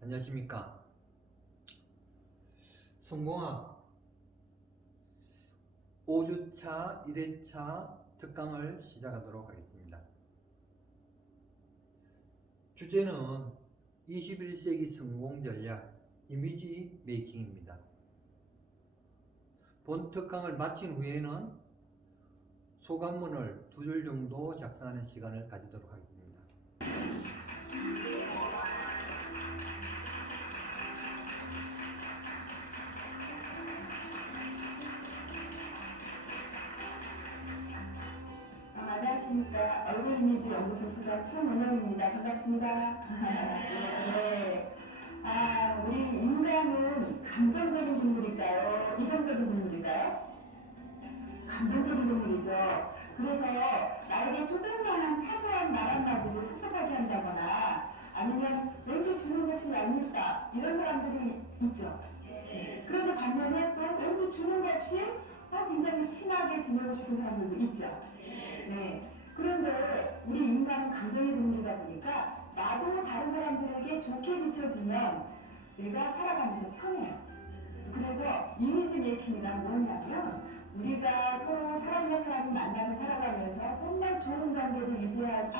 안녕하십니까. 성공학 5주차 1회차 특강을 시작하도록 하겠습니다. 주제는 21세기 성공 전략 이미지 메이킹입니다. 본 특강을 마친 후에는 소감문을 2줄 정도 작성하는 시간을 가지도록 하겠습니다. 안녕하십니까. 얼굴 이미지 연구소 소장 손은영입니다. 반갑습니다. 네. 우리 인간은 감정적인 동물일까요? 이성적인 동물일까요? 감정적인 동물이죠. 그래서 나에게 조그마한 사소한 말 한마디를 섭섭하게 한다거나 아니면 왠지 주는 것이 얄밉다 이런 사람들이 있죠. 그런데 반면에 또 왠지 주는 것 없이 굉장히 친하게 지내고 싶은 사람들도 있죠. 네. 그런데 우리 인간은 감정의 동물이다 보니까 나도 다른 사람들에게 좋게 비춰지면 내가 살아가면서 편해요. 그래서 이미지 메이킹이란 뭐냐면 우리가 서로 사람과 사람이 만나서 살아가면서 정말 좋은 관계를 유지하면서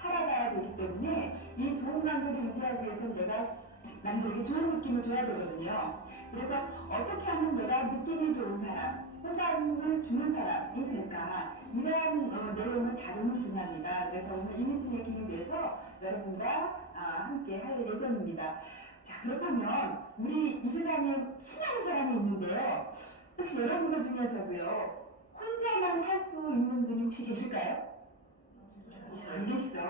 살아가야 되기 때문에 이 좋은 관계를 유지하기 위해서 내가 남들에게 좋은 느낌을 줘야 되거든요. 그래서 어떻게 하면 내가 느낌이 좋은 사람, 호감을 주는 사람이 될까 이러한 내용을 다루는 분야입니다. 그래서 오늘 이미지 메이킹에 대해서 여러분과 함께 할 예정입니다. 자, 그렇다면 우리 이 세상에 수많은 사람이 있는데요. 혹시 여러분들 중에서도요 혼자만 살 수 있는 분이 혹시 계실까요? 안 계시죠?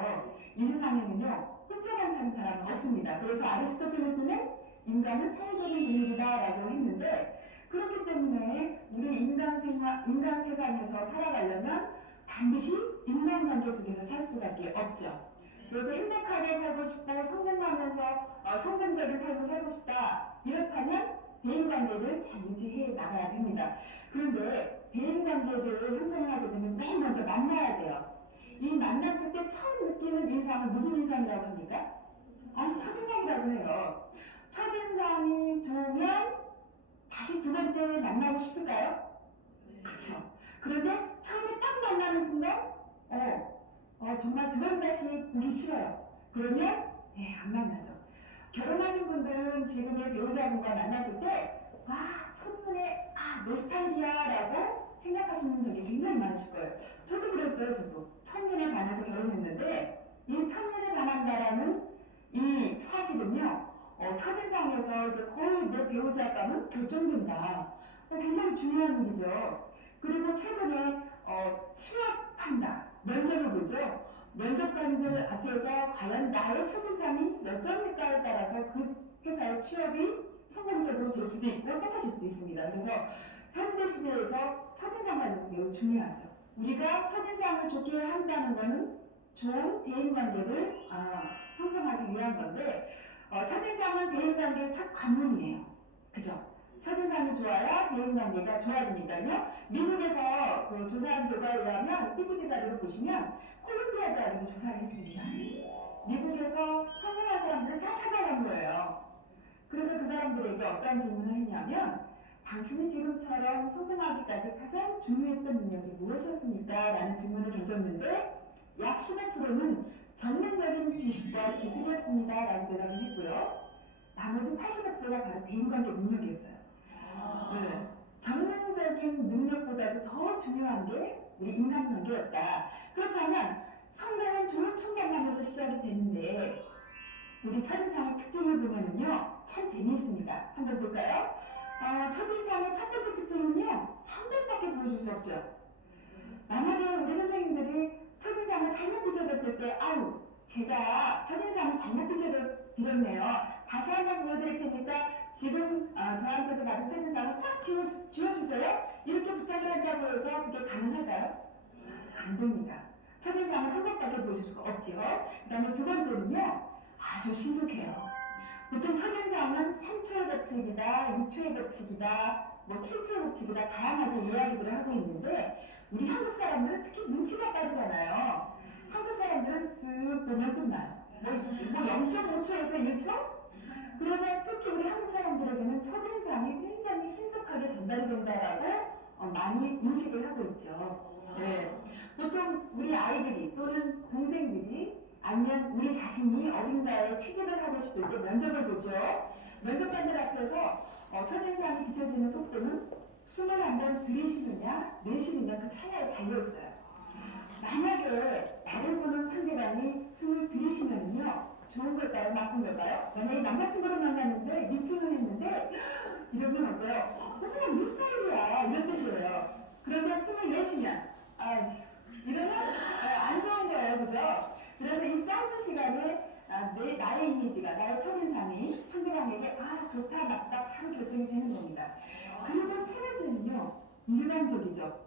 이 세상에는요 혼자만 사는 사람은 없습니다. 그래서 아리스토텔레스는 인간은 사회적인 동물이다라고 했는데 그렇기 때문에 우리 인간 세상에서 살아가려면 반드시 인간관계 속에서 살 수밖에 없죠. 그래서 행복하게 살고 싶고 성공하면서 성공적인 삶을 살고 싶다. 이렇다면 대인관계를 잘 유지해 나가야 됩니다. 그런데 대인관계를 형성하게 되면 맨 먼저 만나야 돼요. 이 만났을 때 처음 느끼는 인상은 무슨 인상이라고 합니까? 첫인상이라고 해요. 첫인상이 좋으면 다시 두 번째 만나고 싶을까요? 그렇죠. 그런데 처음에 딱 만나는 순간 정말 두 번 다시 보기 싫어요. 그러면 안 만나죠. 결혼하신 분들은 지금의 배우자분과 만났을 때 첫눈에 내 스타일이야 라고 생각하시는 적이 굉장히 많으실 거예요. 저도 그랬어요. 저도 첫눈에 반해서 결혼했는데 이 첫눈에 반한다라는 이 사실은요 첫인상에서 이제 거의 내 배우자감은 결정된다. 굉장히 중요한 일이죠. 그리고 최근에 취업한다. 면접을 보죠. 면접관들 앞에서 과연 나의 첫인상이 몇 점일까에 따라서 그 회사의 취업이 성공적으로 될 수도 있고 떨어질 수도 있습니다. 그래서 현대 시대에서 첫인상은 매우 중요하죠. 우리가 첫인상을 좋게 한다는 것은 좋은 대인관계를 형성하기 위한 건데 첫인상은 대인관계의 첫 관문이에요. 그죠? 첫인상이 좋아야 대인관계가 좋아지니까요. 미국에서 그 조사한 결과에 의하면 PPT 자료를 보시면 콜ум비아 대학에서 조사를 했습니다. 미국에서 성공한 사람들을 다 찾아간 거예요. 그래서 그 사람들에게 어떤 질문을 했냐면 당신이 지금처럼 성공하기까지 가장 중요했던 능력이 무엇이었습니까? 라는 질문을 던졌는데 약 15%는 전문적인 지식과 기술이었습니다. 라는 대답을 했고요. 나머지 85%가 바로 대인관계 능력이었어요. 네. 전문적인 능력보다도 더 중요한 게 우리 인간관계였다. 그렇다면 성공은 좋은 첫 만남에서 시작이 되는데 우리 첫인상의 특징을 보면은요 참 재미있습니다. 한번 볼까요? 첫인상의 첫 번째 특징은요 한 번밖에 보여줄 수 없죠. 만약에 우리 선생님들이 첫인상을 잘못 빚어줬을 때 제가 첫인상을 잘못 빚어드렸네요. 다시 한번 보여드릴 테니까 지금 저한테서 받은 첫인상을 싹 지워주세요. 이렇게 부탁을 한다고 해서 그게 가능할까요? 안 됩니다. 첫인상은 한 번밖에 보여줄 수가 없지요. 그 다음에 두 번째는요 아주 신속해요. 보통 첫인상은 3초의 법칙이다, 6초의 법칙이다, 7초의 법칙이다 다양하게 이야기들을 하고 있는데 우리 한국 사람들은 특히 눈치가 빠르잖아요. 한국 사람들은 쓱 보면 끝나요. 0.1초, 0.5초에서 1초? 그래서 특히 우리 한국 사람들에게는 첫인상이 굉장히 신속하게 전달이 된다라고 많이 인식을 하고 있죠. 네. 보통 우리 아이들이 또는 동생들이 아니면 우리 자신이 어딘가에 취직을 하고 싶을 때 면접을 보죠. 면접관들 앞에서 첫인상이 비춰지는 속도는 숨을 한번 들이쉬느냐 내쉬느냐 그 차이에 달려있어요. 만약에 나를 보는 상대방이 숨을 들이쉬면요 좋은 걸까요? 나쁜 걸까요? 만약에 남자친구를 만났는데 미팅을 했는데 이러면 어때요? 그냥 네 스타일이야 이런 뜻이에요. 그런데 숨을 내쉬면 이러면 안 좋은 거예요. 그죠? 그래서 이 짧은 시간에 나의 이미지가 나의 첫인상이 상대방에게 좋다 맞다 하는 결정이 되는 겁니다. 그리고 세 번째는요 일반적이죠.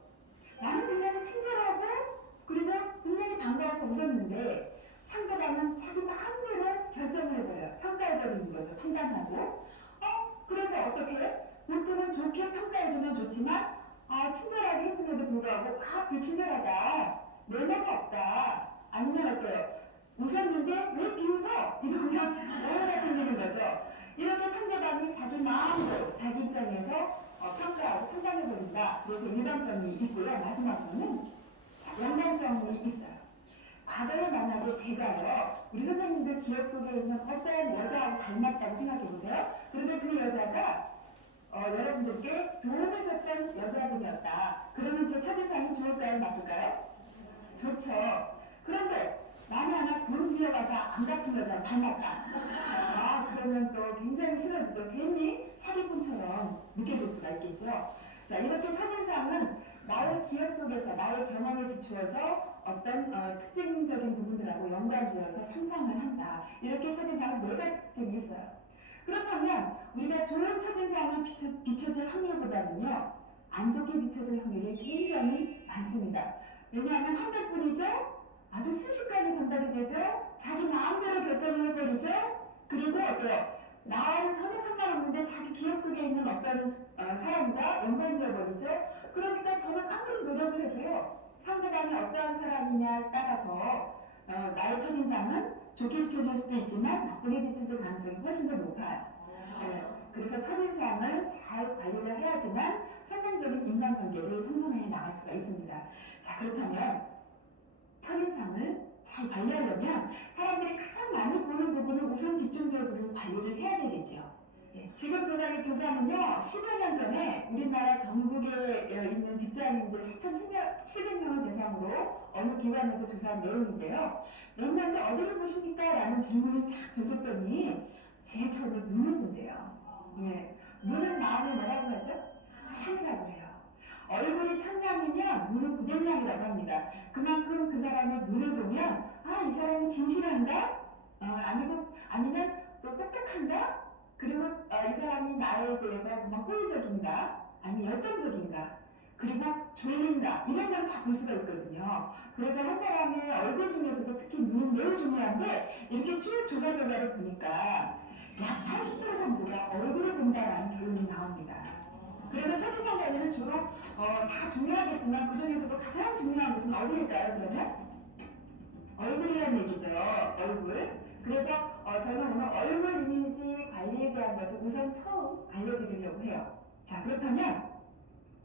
나는 분명히 친절하고 그리고 분명히 반가워서 웃었는데 상대방은 자기 마음대로 결정을 해버려요. 평가해버리는 거죠. 판단하고 그래서 어떻게 해요? 보통은 좋게 평가해주면 좋지만 친절하게 했음에도 불구하고 불친절하다 매너가 없다 아니면 어때요? 웃었는데 왜 비웃어? 이러면 오해가 생기는 거죠. 이렇게 상대방이 자기 마음대로 자기 입장에서 평가하고 판단해버린다. 그래서 일관성이 있고요. 마지막으로는 연관성이 있어요. 과거에 만약에 제가요 우리 선생님들 기억 속에 있는 어떤 여자하고 닮았다고 생각해보세요. 그런데 그 여자가 여러분들께 도움을 줬던 여자분이었다. 그러면 제 첫인상이 좋을까요? 나쁠까요? 좋죠. 그런데 만약에 돈 빌려가서 안 갚은 여자랑 닮았다. 그러면 또 굉장히 싫어지죠. 괜히 사기꾼처럼 느껴질 수가 있겠죠. 자, 이렇게 첫인상은 나의 기억 속에서 나의 경험에 비추어서 어떤 특징적인 부분들하고 연관지어서 상상을 한다. 이렇게 첫인상은 4가지 특징이 있어요. 그렇다면 우리가 좋은 첫인상을 비춰질 확률보다는요 안 좋게 비춰질 확률이 굉장히 많습니다. 왜냐하면 한 번뿐이죠. 아주 순식간에 전달이 되죠. 자기 마음대로 결정을 해버리죠. 그리고 어때요? 나와는 전혀 상관없는데 자기 기억 속에 있는 어떤 사람과 연관지어버리죠. 그러니까 저는 아무리 노력을 해도요 상대방이 어떠한 사람이냐에 따라서 나의 첫인상은 좋게 비춰질 수도 있지만 나쁘게 비춰질 가능성이 훨씬 더 높아요. 그래서 첫인상을 잘 관리를 해야지만 성공적인 인간관계를 형성해 나갈 수가 있습니다. 자, 그렇다면 첫인상을 잘 관리하려면 사람들이 가장 많이 보는 부분을 우선 집중적으로 관리를 해야 되겠죠. 지금 제가 이 조사는요 10여 년 전에 우리나라 전국에 있는 직장인들 4,700명을 대상으로 어느 기관에서 조사한 내용인데요. 맨 먼저 어디를 보십니까? 라는 질문을 딱 던졌더니 제일 처음에 눈을 본대요. 눈은 마음에 뭐라고 하죠? 창이라고 해요. 얼굴이 천냥이면 눈은 900냥이라고 합니다. 그만큼 그 사람의 눈을 보면 이 사람이 진실한가? 아니면 또 똑똑한가? 그리고 이 사람이 나에 대해서 정말 호의적인가? 아니면 열정적인가? 그리고 졸린가? 이런 걸 다 볼 수가 있거든요. 그래서 한 사람의 얼굴 중에서도 특히 눈은 매우 중요한데 이렇게 쭉 조사 결과를 보니까 약 80% 정도가 얼굴을 본다라는 결론이 나옵니다. 그래서 첫인상 관리는 주로 다 중요하겠지만 그 중에서도 가장 중요한 것은 어디일까요? 그러면 얼굴이라는 얘기죠. 얼굴. 그래서 저는 오늘 얼굴 이미지 관리에 대한 것을 우선 처음 알려드리려고 해요. 자, 그렇다면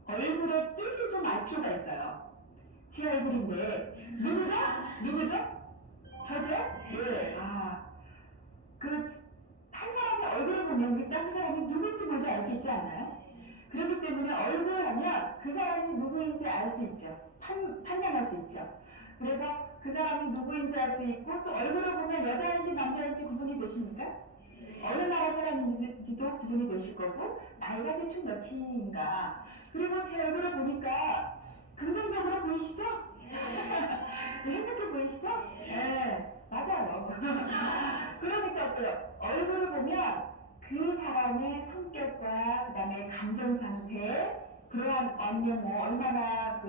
얼굴의 뜻을 좀 알 필요가 있어요. 제 얼굴인데 누구죠? 누구죠? 저죠? 네. 한 사람의 얼굴을 보면 일단 그 사람이 누구인지 먼저 알 수 있지 않나요? 그렇기 때문에 얼굴을 하면 그 사람이 누구인지 알 수 있죠. 판명할 수 있죠. 그래서 그 사람이 누구인지 알 수 있고 또 얼굴을 보면 여자인지 남자인지 구분이 되십니까? 어느 나라 사람인지도 구분이 되실 거고 나이가 대충 몇인가. 그리고 제 얼굴을 보니까 긍정적으로 보이시죠? 행복해 보이시죠? 네, 맞아요. 그러니까 어때요? 얼굴을 보면 그 사람의 성격과 그 다음에 감정 상태, 그러한 아니면 얼마나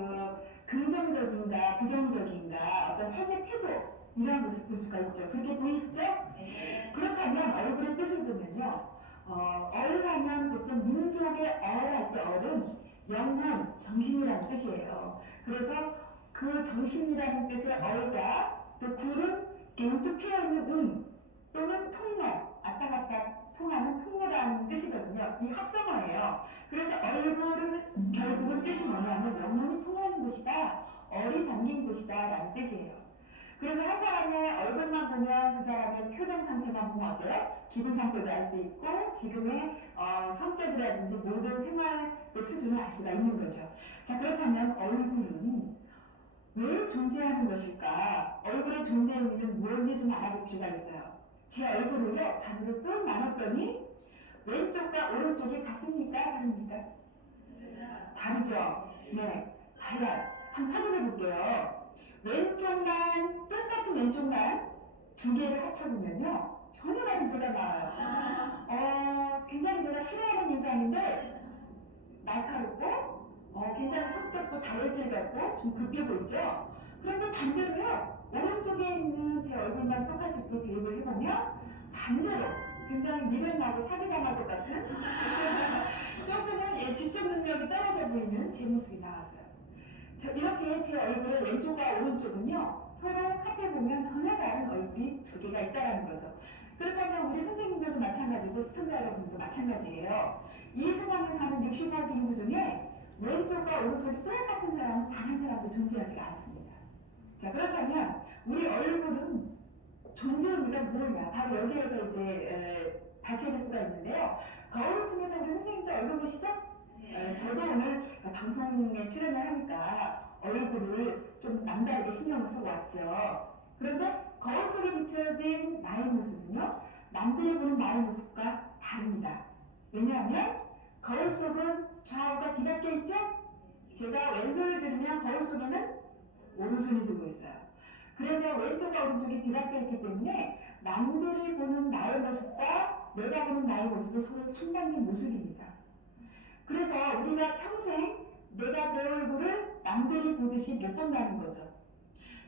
긍정적인가, 부정적인가, 어떤 삶의 태도 이러한 것을 볼 수가 있죠. 그렇게 보이시죠? 그렇다면 얼굴의 뜻을 보면요, 얼하면 보통 민족의 할 때 얼은 영혼, 정신이라는 뜻이에요. 그래서 그 정신이라는 뜻의 얼과 또 굴은 갱도 피어있는 또는 이 합성어예요. 그래서 얼굴은 결국은 뜻이 뭐냐면 영혼이 통하는 곳이다, 얼이 담긴 곳이다 라는 뜻이에요. 그래서 한 사람의 얼굴만 보면 그 사람의 표정 상태만 보면 어때요? 기분 상태도 알 수 있고 지금의 성격이라든지 모든 생활의 수준을 알 수가 있는 거죠. 자, 그렇다면 얼굴은 왜 존재하는 것일까? 얼굴의 존재 의미는 무엇인지 좀 알아볼 필요가 있어요. 제 얼굴을요 반으로 뚝 나눴더니 왼쪽과 오른쪽이 같습니까? 다릅니까? 다르죠? 네, 달라요. 한번 확인해 볼게요. 왼쪽만, 똑같은 왼쪽만 두 개를 합쳐보면요 전혀 다른 제가 나와요. 굉장히 제가 싫어하는 인상인데 날카롭고 굉장히 성격도 다혈질 같고 좀 급해 보이죠? 그런데 반대로요 오른쪽에 있는 제 얼굴만 똑같이 또 대입을 해보면 반대로 굉장히 미련하고 사기당할 것 같은 조금은 지적 능력이 떨어져 보이는 제 모습이 나왔어요. 이렇게 제 얼굴의 왼쪽과 오른쪽은요 서로 합해보면 전혀 다른 얼굴이 두 개가 있다는 거죠. 그렇다면 우리 선생님들도 마찬가지고 시청자 여러분들도 마찬가지예요. 이 세상에 사는 60억 인구 중에 왼쪽과 오른쪽이 똑같은 사람은 단 한 사람도 존재하지가 않습니다. 자, 그렇다면 우리 얼굴은 존재 의미가 뭐냐? 바로 여기에서 이제 밝혀질 수가 있는데요. 거울을 통해서 우리 선생님들 얼굴 보시죠? 저도 오늘 방송에 출연을 하니까 얼굴을 좀 남다르게 신경을 쓰고 왔죠. 그런데 거울 속에 비춰진 나의 모습은요, 남들이 보는 나의 모습과 다릅니다. 왜냐하면 거울 속은 좌우가 뒤바뀌어 있죠? 제가 왼손을 들으면 거울 속에는 오른손이 들고 있어요. 그래서 왼쪽과 오른쪽이 뒤바뀌어 있기 때문에 남들이 보는 나의 모습과 내가 보는 나의 모습은 서로 상반된 모습입니다. 그래서 우리가 평생 내가 내 얼굴을 남들이 보듯이 못 본다는 거죠.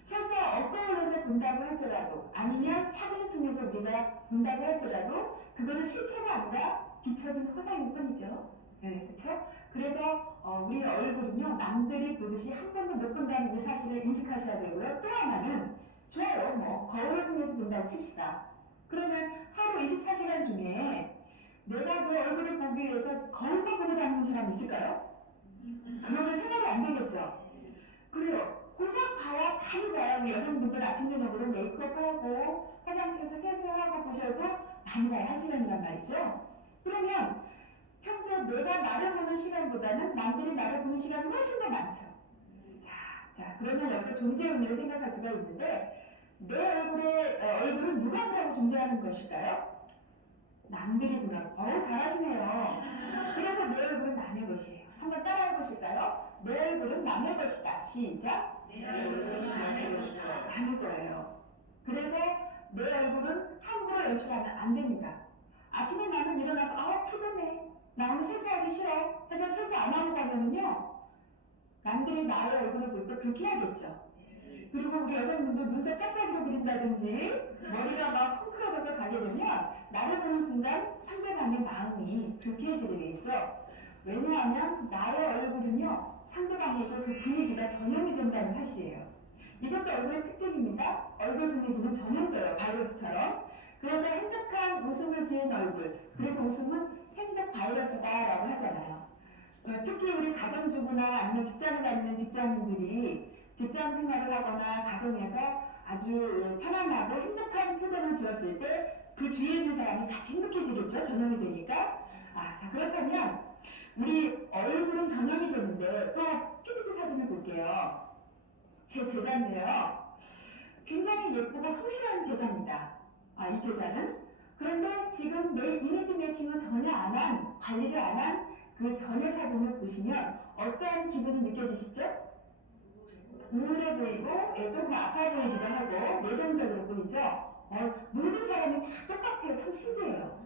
설사 엇거울에서 본다고 할지라도 아니면 사진을 통해서 우리가 본다고 할지라도 그거는 실체가 아니라 비춰진 허상일 뿐이죠. 네, 그렇죠? 그래서 우리 얼굴은요 남들이 보듯이 한 번도 못 본다는 이 사실을 인식하셔야 되고요. 또 하나는 좋아요. 뭐 거울을 통해서 본다고 칩시다. 그러면 하루 24시간 중에 내가 내 얼굴을 보기 위해서 거울만 보고 다니는 사람 있을까요? 그러면 생각이 안 되겠죠. 그래요. 고작 봐야 많이 봐야 우리 여성분들 아침 저녁으로 메이크업하고 화장실에서 세수하고 보셔도 많이 봐야 1시간이란 말이죠. 그러면 평소에 내가 나를 보는 시간보다는 남들이 나를 보는 시간이 훨씬 더 많죠. 자, 그러면 여기서 존재 의미를 생각할 수가 있는데 내 얼굴은 누가 보라고 존재하는 것일까요? 남들이 보라고. 잘하시네요. 그래서 내 얼굴은 남의 것이에요. 한번 따라해 보실까요? 내 얼굴은 남의 것이다. 시작. 내 얼굴은 남의 것이다. 남의 거예요. 그래서 내 얼굴은 함부로 연출하면 안 됩니다. 아침에 나는 일어나서 피곤해. 나 오늘 세수하기 싫어. 해서 세수 안 하고 가면은요 남들이 나의 얼굴을 볼 때 불쾌하겠죠. 그리고 우리 여성분도 눈썹 짝짝이로 그린다든지 머리가 막 헝클어져서 가게 되면 나를 보는 순간 상대방의 마음이 불쾌해지게 되겠죠. 왜냐하면 나의 얼굴은요 상대방에게 그 분위기가 전염이 된다는 사실이에요. 이것도 얼굴의 특징입니다. 얼굴 분위기는 전염돼요. 바이러스처럼. 그래서 행복한 웃음을 지은 얼굴, 그래서 웃음은 행복 바이러스다라고 하잖아요. 특히 우리 가정주부나 아니면 직장을 다니는 직장인들이 직장 생활을 하거나 가정에서 아주 편안하고 행복한 표정을 지었을 때 그 주위에 있는 사람이 같이 행복해지겠죠? 전염이 되니까. 자, 그렇다면 우리 얼굴은 전염이 되는데 또 PPT 사진을 볼게요. 제 제자인데요. 굉장히 예쁘고 성실한 제자입니다. 이 제자는. 그런데 지금 내 이미지 메이킹을 전혀 안 한, 관리를 안 한 그 전의 사진을 보시면 어떠한 기분이 느껴지시죠? 우울해 보이고 조금 아파 보이기도 하고 내성적으로 보이죠? 모든 사람이 다 똑같아요. 참 신기해요.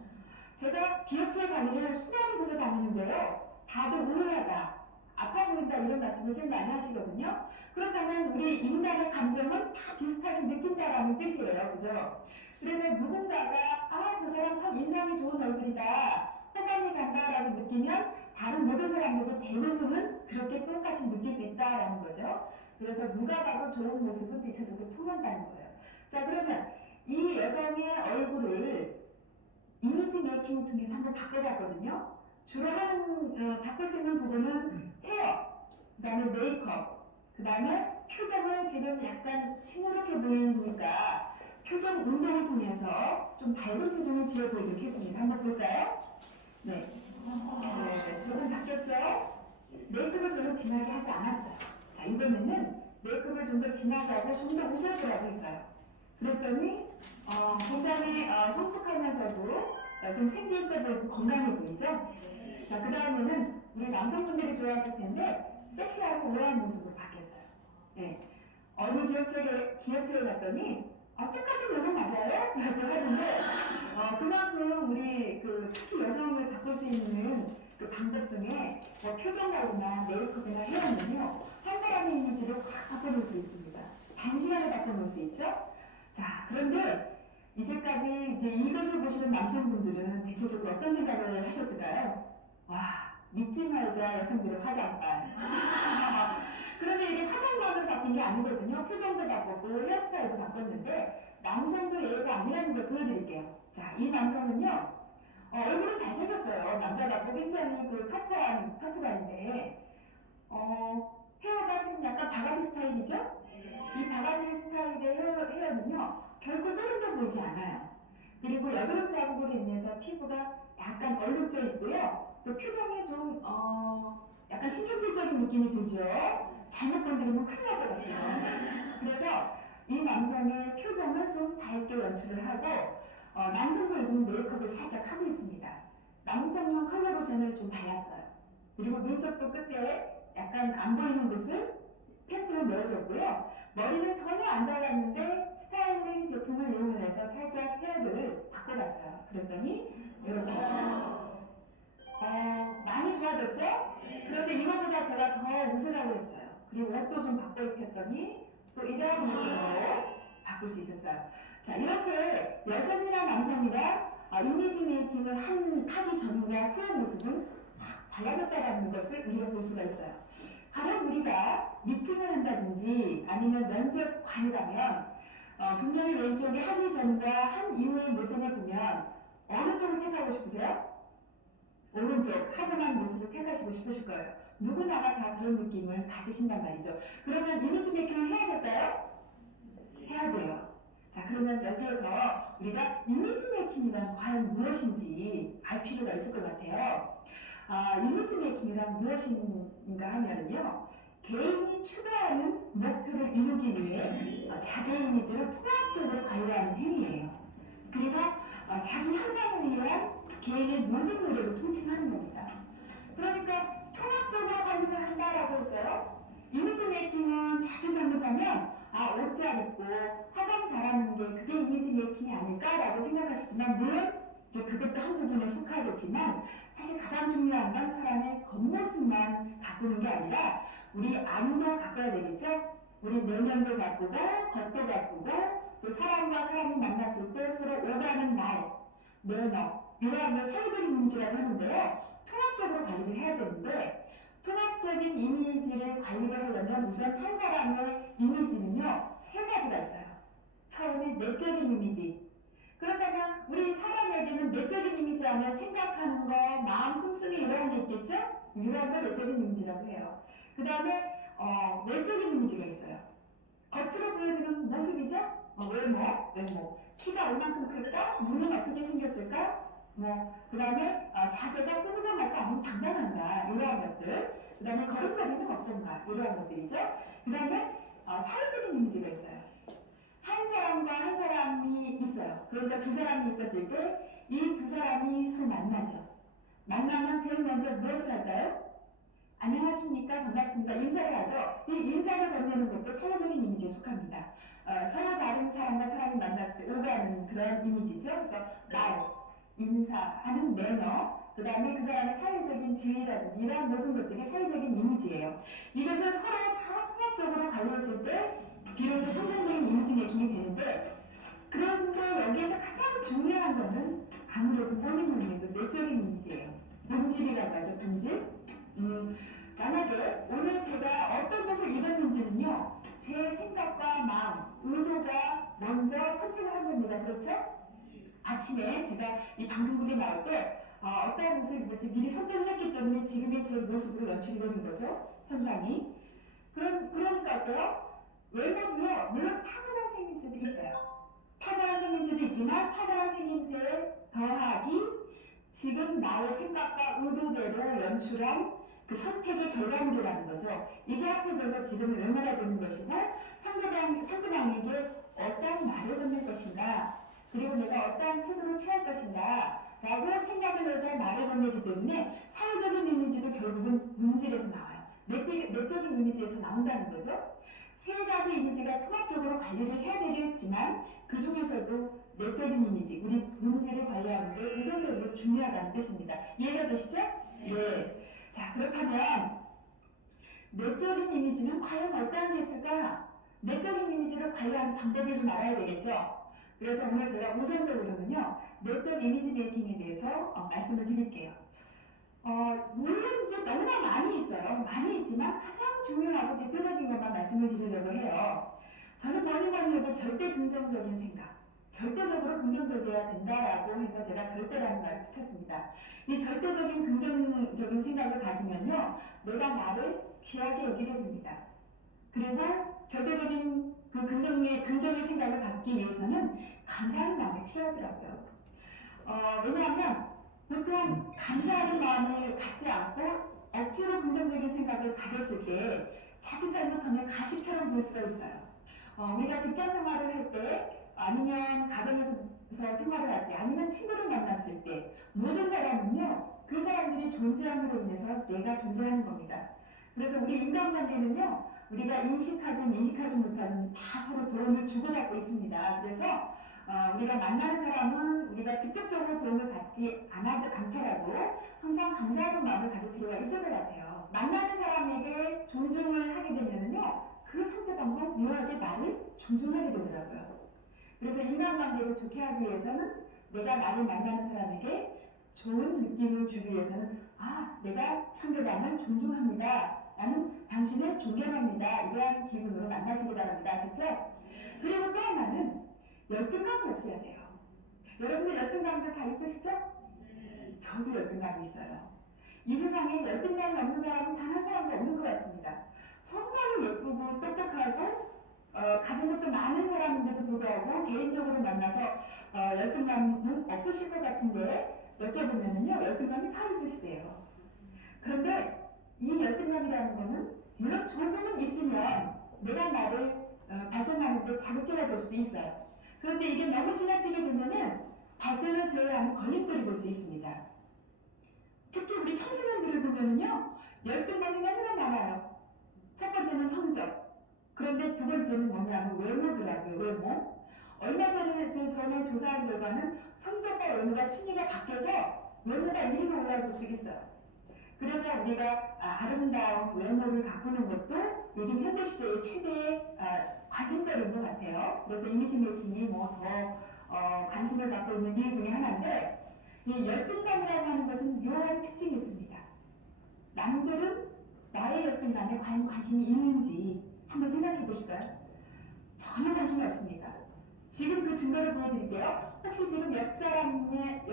제가 기업체 강의를 수많은 곳에 다니는데요. 다들 우울하다, 아파 보인다 이런 말씀을 제일 많이 하시거든요. 그렇다면 우리 인간의 감정은 다 비슷하게 느낀다라는 뜻이에요. 그죠? 그래서 누군가가 저 사람 참 인상이 좋은 얼굴이다, 호감이 간다라고 느끼면 다른 모든 사람들도 대부분은 그렇게 똑같이 느낄 수 있다라는 거죠. 그래서 누가 봐도 좋은 모습은 대체적으로 통한다는 거예요. 자, 그러면 이 여성의 얼굴을 이미지 메이킹을 통해서 한번 바꿔봤거든요. 주로 바꿀 수 있는 부분은 헤어, 그 다음에 메이크업, 그 다음에 표정을 지금 약간 시무룩해 보이니까 표정 운동을 통해서 좀 밝은 표정을 지어 보이도록 했습니다. 한번 볼까요? 네. 네, 조금 바뀌었죠? 메이크업을 별로 진하게 하지 않았어요. 자, 이번에는 메이크업을 좀 더 진하게 좀 더 웃을 거라고 했어요. 그랬더니 굉장히 성숙하면서도 좀 생기 있어 보이고 건강해 보이죠? 자, 그 다음에는 우리 남성분들이 좋아하실 텐데 섹시하고 우아한 모습으로 바뀌었어요. 네. 얼굴 기어치게 갔더니 똑같은 여성 맞아요? 라고 하는데 그만큼 우리 특히 여성을 바꿀 수 있는 그 방법 중에 표정 가루나 메이크업이나 헤어는요 한 사람의 이미지를 확 바꿔놓을 수 있습니다. 단시간에 바꿔놓을 수 있죠? 자, 그런데 이제까지 이제 이것을 보시는 남성분들은 대체적으로 어떤 생각을 하셨을까요? 와, 믿지 말자 여성들의 화장반. 그런데 이게 화장반으로 바뀐 게 아니거든요. 표정도 바꿨고 헤어스타일도 바꿨는데 남성도 예외가 아니라는 걸 보여드릴게요. 자, 이 남성은요 얼굴은 잘생겼어요. 남자답고 굉장히 터프가인데 헤어가 지금 약간 바가지 스타일이죠? 이 바가지 스타일의 헤어는요 결코 세련돼 보이지 않아요. 그리고 여드름 자국으로 인해서 피부가 약간 얼룩져 있고요. 또 표정이 좀 약간 신경질적인 느낌이 들죠. 잘못 건드리면 큰일 날 것 같아요. 그래서 이 남성의 표정을 좀 밝게 연출을 하고 남성도 요즘 메이크업을 살짝 하고 있습니다. 남성용 컬러 로션을 좀 발랐어요. 그리고 눈썹도 끝에 약간 안 보이는 곳을 펜슬로 넣어줬고요. 머리는 전혀 안 잘랐는데 스타일링 제품을 이용을 해서 살짝 헤어를 바꿔봤어요. 그랬더니 이렇게 많이 좋아졌죠? 그런데 이거보다 제가 더 웃으라고 했어요. 그리고 옷도 좀 바꿔 입혔더니 또 이런 모습으로 바꿀 수 있었어요. 자, 이렇게 여성이나 남성이나 이미지 메이킹을 하기 전과 후의 모습은 확 달라졌다는 것을 우리가 볼 수가 있어요. 가령 우리가 미팅을 한다든지 아니면 면접 관을 가면 분명히 왼쪽에 하기 전과 한 이후의 모습을 보면 어느 쪽을 택하고 싶으세요? 오른쪽 하고 난 모습을 택하시고 싶으실 거예요. 누구나가 다 그런 느낌을 가지신단 말이죠. 그러면 이미지 메이킹을 해야 될까요? 해야 돼요. 자, 그러면 여기에서 우리가 이미지 메이킹이란 과연 무엇인지 알 필요가 있을 것 같아요. 이미지 메이킹이란 무엇인가 하면은요, 개인이 추구하는 목표를 이루기 위해 자기 이미지를 통합적으로 관리하는 행위예요. 그리고 자기 향상을 위한 개인의 모든 노력을 통칭하는 겁니다. 그러니까 통합적으로 관리를 한다라고 했어요. 이미지 메이킹은 자주 잘못하면 옷 잘 입고 화장 잘하는 게 그게 이미지 메이킹이 아닐까라고 생각하시지만 물론 이제 그것도 한 부분에 속하겠지만 사실 가장 중요한 건 사람의 겉모습만 가꾸는 게 아니라 우리 안도 가꿔야 되겠죠? 우리 내면도 가꾸고 겉도 가꾸고 또 사람과 사람이 만났을 때 서로 오가는 말, 매너 이러한 걸 사회적인 이미지라고 하는데요. 통합적으로 관리를 해야 되는데 통합적인 이미지를 관리를 하려면 우선 한 사람의 이미지는요, 세 가지가 있어요. 처음에 내적인 이미지. 그렇다면 우리 사람에게는 내적인 이미지 하면 생각하는 거, 마음 씀씀이 이러한 게 있겠죠? 이러한 걸 내적인 이미지라고 해요. 그 다음에 외적인 이미지가 있어요. 겉으로 보여지는 모습이죠? 외모. 키가 얼만큼 클까? 눈은 어떻게 생겼을까? 그 다음에 자세가 끈적할까 아니면 당당한가 이러한 것들, 그 다음에 걸음걸이는 어떤가 이러한 것들이죠. 그 다음에 사회적인 이미지가 있어요. 한 사람과 한 사람이 있어요. 그러니까 두 사람이 있었을 때 이 두 사람이 서로 만나죠. 만나면 제일 먼저 무엇을 할까요? 안녕하십니까? 반갑습니다. 인사를 하죠. 이 인사를 건네는 것도 사회적인 이미지에 속합니다. 서로 다른 사람과 사람이 만났을 때 오가는 그런 이미지죠. 그래서 말, 인사하는 매너, 그 다음에 그 사람의 사회적인 지위라든지 이러한 모든 것들이 사회적인 이미지예요. 이것을 서로 다 통합적으로 관리했을 때 비로소 성공적인 이미지 메이킹이 되는데, 그런데 여기에서 가장 중요한 거는 아무래도 뭐니 해도 내적인 이미지예요. 본질이라고 하죠. 본질. 만약에 오늘 제가 어떤 것을 입었는지는요, 제 생각과 마음, 의도가 먼저 선택을 한 겁니다. 그렇죠? 아침에 제가 이 방송국에 나올 때 어떤 모습을 미리 선택을 했기 때문에 지금의 제 모습으로 연출이 되는 거죠. 현상이. 그러니까 어때요? 외모도요, 물론 타고난 생김새도 있어요. 타고난 생김새도 있지만 타고난 생김새에 더하기 지금 나의 생각과 의도대로 연출한 그 선택의 결과물이라는 거죠. 이게 합해져서 지금의 외모가 되는 것이고 상대방에게 어떤 말을 건넬 것인가 그리고 내가 어떠한 태도를 취할 것인가 라고 생각을 해서 말을 건네기 때문에 사회적인 이미지도 결국은 문질에서 나와요. 내적인 이미지에서 나온다는 거죠. 세 가지 이미지가 통합적으로 관리를 해야 되겠지만 그 중에서도 내적인 이미지, 우리 문제를 관리하는 게 우선적으로 중요하다는 뜻입니다. 이해가 되시죠? 네. 자, 그렇다면 내적인 이미지는 과연 어떠한 게 있을까? 내적인 이미지를 관리하는 방법을 좀 알아야 되겠죠? 그래서 오늘 제가 우선적으로는요, 내적 이미지 메이킹에 대해서 말씀을 드릴게요. 물론 이제 너무나 많이 있어요. 많이 있지만 가장 중요하고 대표적인 것만 말씀을 드리려고 해요. 저는 뭐니 해도 절대 긍정적인 생각, 절대적으로 긍정적이어야 된다라고 해서 제가 절대라는 말을 붙였습니다. 이 절대적인 긍정적인 생각을 가지면요, 내가 나를 귀하게 여기게 됩니다. 그리고 절대적인 그 긍정의 생각을 갖기 위해서는 감사하는 마음이 필요하더라고요. 왜냐하면 보통 감사하는 마음을 갖지 않고 억지로 긍정적인 생각을 가졌을 때 자칫 잘못하면 가식처럼 보일 수가 있어요. 우리가 직장 생활을 할 때 아니면 가정에서 생활을 할 때 아니면 친구를 만났을 때 모든 사람은요 그 사람들이 존재함으로 인해서 내가 존재하는 겁니다. 그래서 우리 인간관계는요 우리가 인식하든 인식하지 못하든 다 서로 도움을 주고받고 있습니다. 그래서 우리가 만나는 사람은 우리가 직접적으로 도움을 받지 않더라도 항상 감사하는 마음을 가질 필요가 있을 것 같아요. 만나는 사람에게 존중을 하게 되면요 그 상대방도 묘하게 나를 존중하게 되더라고요. 그래서 인간관계를 좋게 하기 위해서는 내가 나를 만나는 사람에게 좋은 느낌을 주기 위해서는 내가 상대방을 존중합니다. 나는 당신을 존경합니다. 이러한 기분으로 만나시기 바랍니다. 아셨죠? 그리고 또 하나는 열등감이 없어야 돼요. 여러분들 열등감도 다 있으시죠? 저도 열등감이 있어요. 이 세상에 열등감이 없는 사람은 단 한 사람도 없는 것 같습니다. 정말로 예쁘고 똑똑하고 가진 것도 많은 사람인데도 불구하고 개인적으로 만나서 열등감은 없으실 것 같은데 여쭤보면은요 열등감이 다 있으시대요. 그런데 이 열등감이라는 거는 물론 조금은 있으면 내가 나를 발전하는데 자극제가 될 수도 있어요. 그런데 이게 너무 지나치게 되면은 발전을 저해하는 걸림돌이 될 수 있습니다. 특히 우리 청소년들을 보면은요 열등감이 너무나 많아요. 첫 번째는 성적. 그런데 두 번째는 뭐냐면 외모더라고요. 외모. 얼마 전에 조사한 결과는 성적과 외모가 순위가 바뀌어서 외모가 1위로 올라올 적도 있어요. 그래서 우리가 아름다운 외모를 가꾸는 것도 요즘 현대시대의 최대의 관심거리인 것 같아요. 그래서 이미지 메이킹이 더 관심을 갖고 있는 이유 중에 하나인데 이 열등감이라고 하는 것은 묘한 특징이 있습니다. 남들은 나의 열등감에 과연 관심이 있는지 한번 생각해 보실까요? 전혀 관심이 없습니다. 지금 그 증거를 보여드릴게요. 혹시 지금 옆 사람의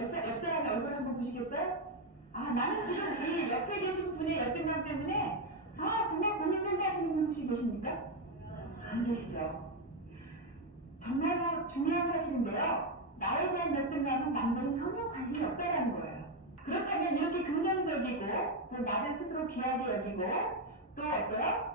얼굴 한번 보시겠어요? 나는 지금 이 옆에 계신 분의 열등감 때문에 정말 고민된다 하시는 분 혹시 계십니까? 안 계시죠? 정말로 중요한 사실인데요. 나에 대한 열등감은 남들은 전혀 관심이 없다라는 거예요. 그렇다면 이렇게 긍정적이고 또 나를 스스로 귀하게 여기고 또 어때요?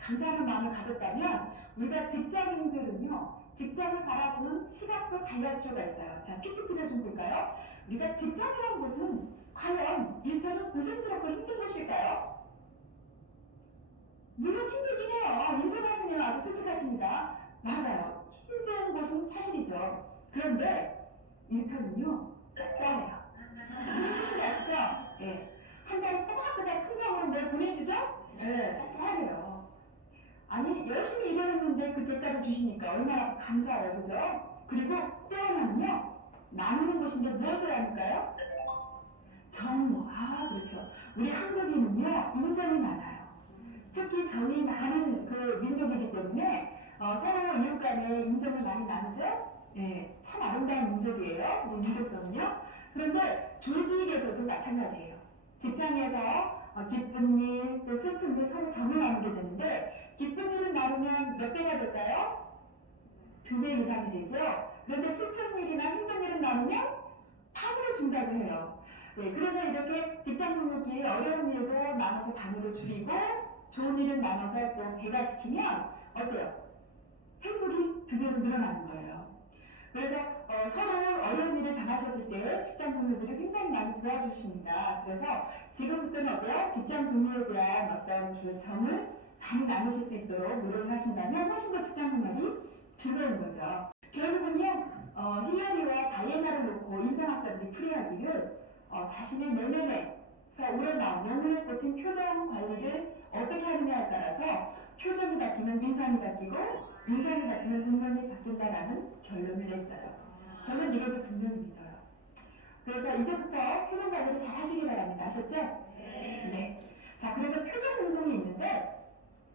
감사하는 마음을 가졌다면 우리가 직장인들은요. 직장을 바라보는 시각도 달리할 필요가 있어요. 자, PPT를 좀 볼까요? 우리가 직장이라는 곳은 과연 일터는 고생스럽고 힘든 것일까요? 물론 힘들긴 해요. 인정하시네요. 아주 솔직하십니다. 맞아요. 힘든 것은 사실이죠. 그런데 일터는요. 짭짤해요. 무슨 뜻인지 아시죠? 예. 한 달에 꼬박꼬박 통장으로 뭘 보내주죠? 예, 짭짤해요. 아니 열심히 일했는데 그 대가를 주시니까 얼마나 감사해요. 그죠? 그리고 또 하나는요. 나누는 것인데 무엇을 할까요? 정모. 그렇죠. 우리 한국인은요. 인정이 많아요. 특히 정이 많은 그 민족이기 때문에 서로 이웃 간에 인정을 많이 나누죠. 네, 참 아름다운 민족이에요. 우리 민족성은요. 그런데 조직에서도 마찬가지예요. 직장에서 기쁜 일, 또 슬픈 일 서로 정을 나누게 되는데 기쁜 일은 나누면 몇 배가 될까요? 2배 이상이 되죠. 그런데 슬픈 일이나 힘든 일은 나누면 반으로 준다고 해요. 네, 그래서 이렇게 직장 동료끼리 어려운 일도 나눠서 반으로 줄이고 좋은 일은 나눠서 또 배가 시키면 어때요? 행복이 2배로 늘어나는 거예요. 그래서 서로 어려운 일을 당하셨을 때 직장 동료들이 굉장히 많이 도와주십니다. 그래서 지금부터는 어때요? 직장 동료에 대한 어떤 그 정을 많이 나누실 수 있도록 노력을 하신다면 훨씬 더 직장 생활이 즐거운 거죠. 결국은요, 힐러리와 다이애나를 놓고 인상학자들이 풀이하기를 자신의 내면에서 우러나온 영혼에 꽂힌 표정 관리를 어떻게 하느냐에 따라서 표정이 바뀌면 인상이 바뀌고 인상이 바뀌면 운명이 바뀐다라는 결론을 냈어요. 저는 이것을 분명히 믿어요. 그래서 이제부터 표정 관리를 잘 하시기 바랍니다. 아셨죠? 네. 자, 그래서 표정 운동이 있는데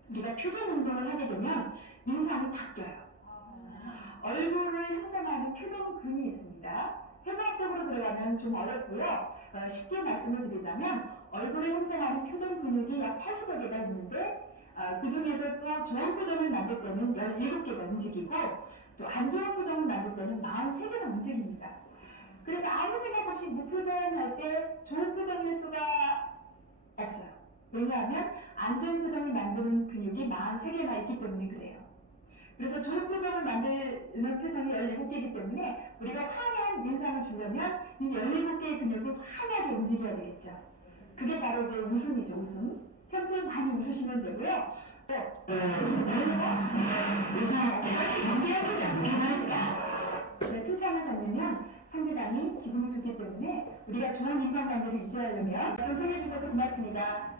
우리가 표정 운동을 하게 되면 인상이 바뀌어요. 얼굴을 형성하는 표정근이 있습니다. 해부학적으로 들어가면 좀 어렵고요. 쉽게 말씀을 드리자면 얼굴을 형성하는 표정 근육이 약 80여 개가 있는데 그 중에서 또 좋은 표정을 만들 때는 17개가 움직이고 또 안 좋은 표정을 만들 때는 43개가 움직입니다. 그래서 아무 생각 없이 무표정을 할 때 좋은 표정일 수가 없어요. 왜냐하면 안 좋은 표정을 만드는 근육이 43개나 있기 때문에 그래요. 그래서 좋은 표정을 만드는 표정이 17개이기 때문에 우리가 환한 인상을 주려면 이 17개의 근육이 환하게 움직여야 되겠죠. 그게 바로 이제 웃음이죠, 웃음. 평소에 많이 웃으시면 되고요. 칭찬을 받으면 상대방이 기분이 좋기 때문에 우리가 좋은 인간관계를 유지하려면 경청해 주셔서 고맙습니다.